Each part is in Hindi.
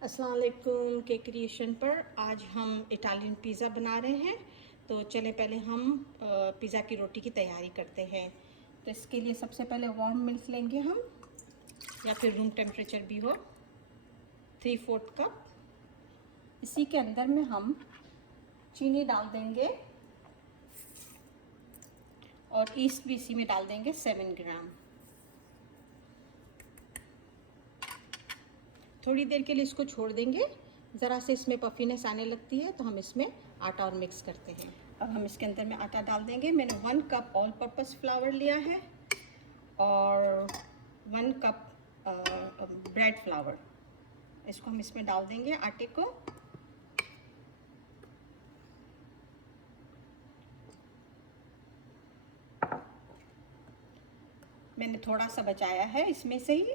अस्सलाम वालेकुम के क्रिएशन पर आज हम इटालियन पिज़्ज़ा बना रहे हैं। तो चले पहले हम पिज़्ज़ा की रोटी की तैयारी करते हैं। तो इसके लिए सबसे पहले वार्म मिल्क लेंगे हम, या फिर रूम टेम्परेचर भी हो, 3/4 कप। इसी के अंदर में हम चीनी डाल देंगे और ईस्ट भी इसी में डाल देंगे 7 ग्राम। थोड़ी देर के लिए इसको छोड़ देंगे, ज़रा से इसमें पफीनेस आने लगती है तो हम इसमें आटा और मिक्स करते हैं। अब हम इसके अंदर में आटा डाल देंगे। मैंने 1 कप ऑल पर्पस फ्लावर लिया है और 1 कप ब्रेड फ्लावर। इसको हम इसमें डाल देंगे आटे को। मैंने थोड़ा सा बचाया है इसमें से ही,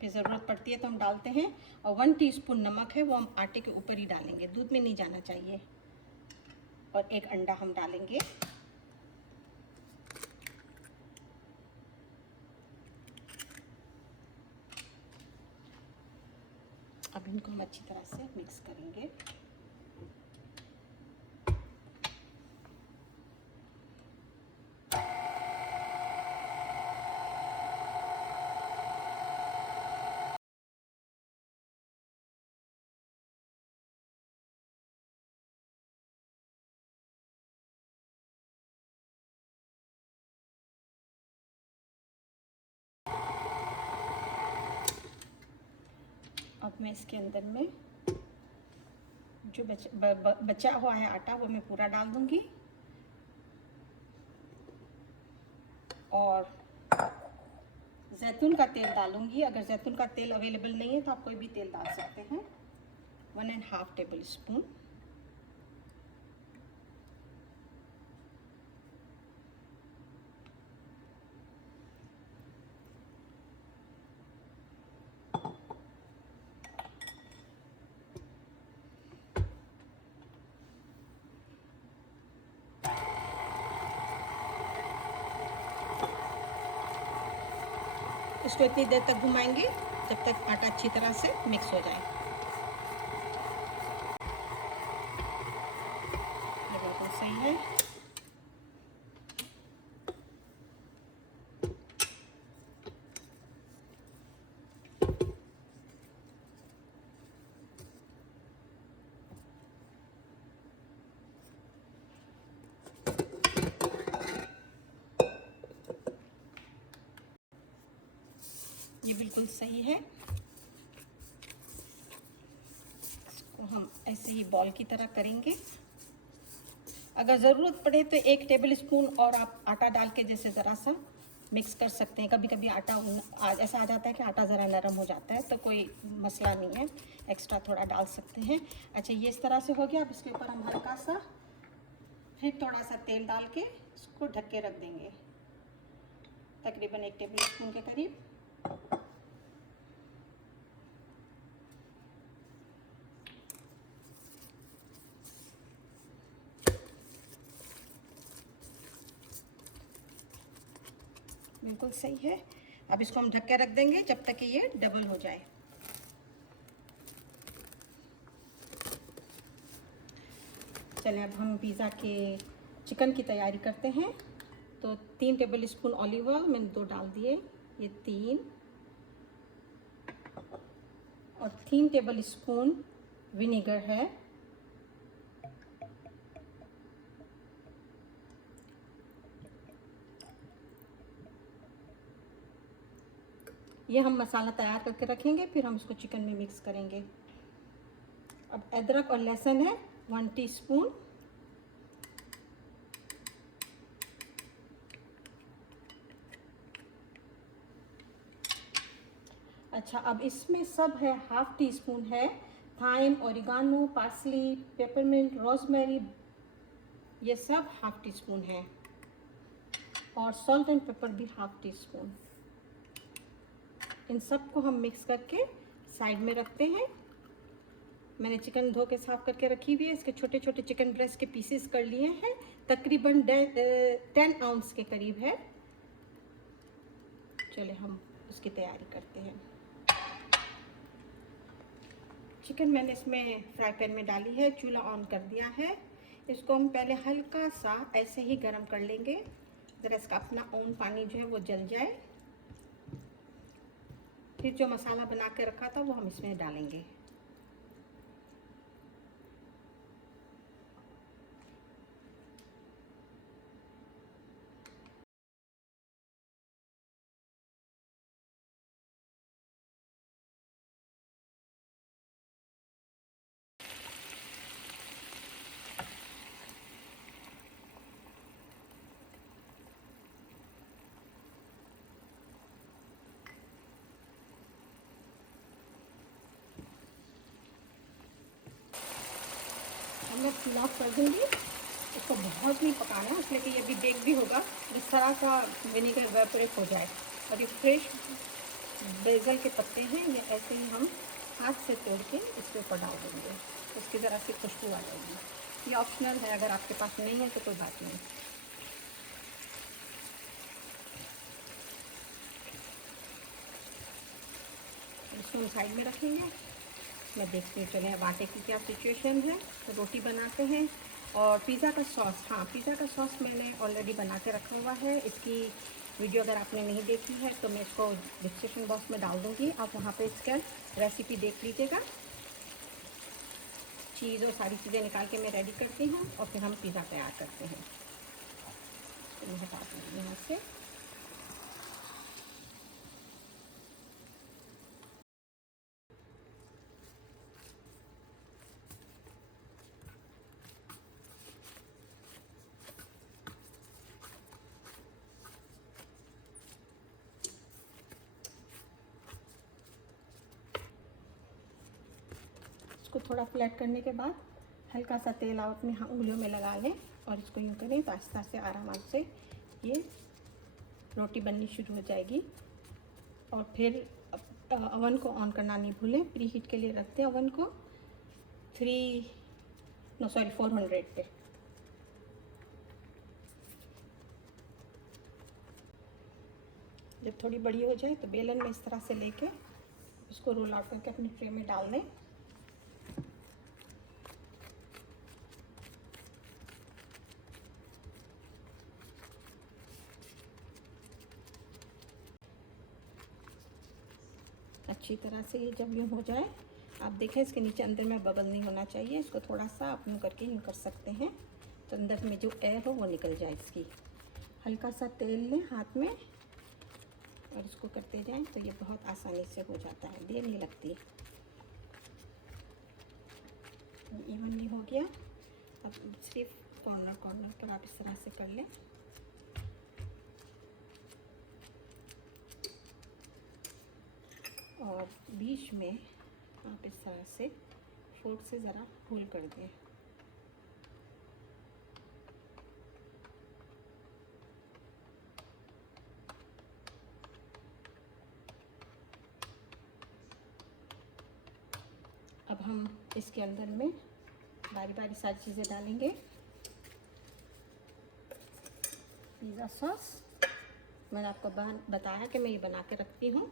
फिर ज़रूरत पड़ती है तो हम डालते हैं। और 1 टीस्पून नमक है, वो हम आटे के ऊपर ही डालेंगे, दूध में नहीं जाना चाहिए। और 1 अंडा हम डालेंगे। अब इनको हम अच्छी तरह से मिक्स करेंगे। अब मैं इसके अंदर में जो बचा हुआ है आटा वो मैं पूरा डाल दूंगी। और जैतून का तेल डालूंगी। अगर जैतून का तेल अवेलेबल नहीं है तो आप कोई भी तेल डाल सकते हैं। 1.5 टेबल स्पून। इसको इतनी देर तक घुमाएंगे जब तक आटा अच्छी तरह से मिक्स हो जाए। ये बिल्कुल सही है। ये बिल्कुल सही है। इसको हम ऐसे ही बॉल की तरह करेंगे। अगर ज़रूरत पड़े तो 1 टेबल स्पून और आप आटा डाल के जैसे ज़रा सा मिक्स कर सकते हैं। कभी कभी आटा ऐसा आ जाता है कि आटा ज़रा नरम हो जाता है, तो कोई मसला नहीं है, एक्स्ट्रा थोड़ा डाल सकते हैं। अच्छा, ये इस तरह से हो गया। अब इसके ऊपर हम हल्का सा फिर थोड़ा सा तेल डाल के इसको ढक के रख देंगे, तकरीबन 1 टेबल स्पून के करीब। बिल्कुल सही है। अब इसको हम ढक के रख देंगे जब तक कि ये डबल हो जाए। चलें, अब हम पिज़्ज़ा के चिकन की तैयारी करते हैं। तो 3 टेबल स्पून ऑलिव ऑयल मैंने 2 डाल दिए, ये 3। और 3 टेबल स्पून विनेगर है। ये हम मसाला तैयार करके रखेंगे, फिर हम इसको चिकन में मिक्स करेंगे। अब अदरक और लहसुन है 1 टीस्पून। अच्छा, अब इसमें सब है 1/2 टीस्पून है thyme, oregano, parsley, peppermint, rosemary, ये सब 1/2 टीस्पून है। और सॉल्ट एंड पेपर भी 1/2 टीस्पून। इन सब को हम मिक्स करके साइड में रखते हैं। मैंने चिकन धो के साफ़ करके रखी हुई है। इसके छोटे छोटे चिकन ब्रेस्ट के पीसेस कर लिए हैं, तकरीबन 10 आउंस के करीब है। चले हम उसकी तैयारी करते हैं। चिकन मैंने इसमें फ्राई पैन में डाली है, चूल्हा ऑन कर दिया है। इसको हम पहले हल्का सा ऐसे ही गरम कर लेंगे, ज़रा इसका अपना ओन पानी जो है वो जल जाए। फिर जो मसाला बना के रखा था वो हम इसमें डालेंगे। मैं पुलाव कर दूँगी, इसको बहुत नहीं पकाना, इसलिए कि ये भी बेक भी होगा, जिस तरह सा विनेगर इवेपोरेट हो जाए। और ये फ्रेश बेसल के पत्ते हैं, ये ऐसे ही हम हाथ से तोड़ के इसके ऊपर डाल देंगे, उसकी ज़रा सी खुशबू आ जाएगी। ये ऑप्शनल है, अगर आपके पास नहीं है तो कोई बात नहीं। इसको हम साइड में रखेंगे। मैं देखती हूँ चले अब आटे की क्या सिचुएशन है। तो रोटी बनाते हैं। और पिज़्ज़ा का सॉस, हाँ पिज़्ज़ा का सॉस मैंने ऑलरेडी बना के रखा हुआ है। इसकी वीडियो अगर आपने नहीं देखी है तो मैं इसको डिस्क्रिप्शन बॉक्स में डाल दूँगी, आप वहाँ पे इसका रेसिपी देख लीजिएगा। चीज़ और सारी चीज़ें निकाल के मैं रेडी करती हूँ और फिर हम पिज़्ज़ा तैयार करते हैं। तो मैं हटा दूँगी यहाँ से। इसको थोड़ा फ्लैट करने के बाद हल्का सा तेल आप अपनी उंगलियों में लगा लें और इसको यूँ करें तो आहिस्ता से आराम से ये रोटी बननी शुरू हो जाएगी। और फिर अवन को ऑन करना नहीं भूलें, प्री हीट के लिए रखते हैं अवन को 400 पे। जब थोड़ी बड़ी हो जाए तो बेलन में इस तरह से लेके इसको रोल आउट करके अपनी ट्रे में डाल दें। अच्छी तरह से ये जब यूँ हो जाए, आप देखें इसके नीचे अंदर में बबल नहीं होना चाहिए। इसको थोड़ा सा आप यूँ करके यूँ कर सकते हैं तो अंदर में जो एयर हो वो निकल जाए इसकी। हल्का सा तेल लें हाथ में और इसको करते जाएं तो ये बहुत आसानी से हो जाता है, देर नहीं लगती। इवनली हो गया। अब सिर्फ कॉर्नर कॉर्नर पर आप इस तरह से कर लें। और बीच में आप इस तरह से फोर्क से ज़रा होल कर दें। अब हम इसके अंदर में बारी बारी सारी चीज़ें डालेंगे। पिज़्ज़ा सॉस मैंने आपको बताया कि मैं ये बना के रखती हूँ।